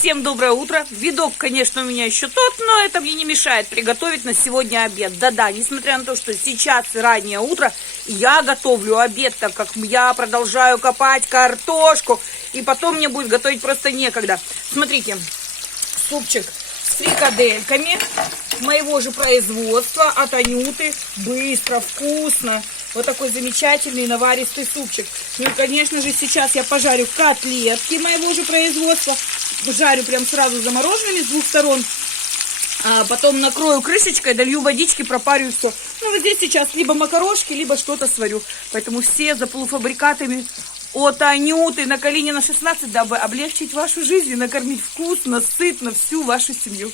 Всем доброе утро. Видок, конечно, у меня еще тот, но это мне не мешает приготовить на сегодня обед. Да-да, несмотря на то, что сейчас раннее утро, я готовлю обед, так как я продолжаю копать картошку, и потом мне будет готовить просто некогда. Смотрите, супчик с фрикадельками моего же производства от Анюты. Быстро, вкусно. Вот такой замечательный наваристый супчик. Ну и, конечно же, сейчас я пожарю котлетки моего же производства. Жарю прям сразу замороженными с двух сторон. А потом накрою крышечкой, долью водички, пропарю все. Ну, вот здесь сейчас либо макарошки, либо что-то сварю. Поэтому все за полуфабрикатами от Анюты на Калинина 16, дабы облегчить вашу жизнь и накормить вкусно, сытно всю вашу семью.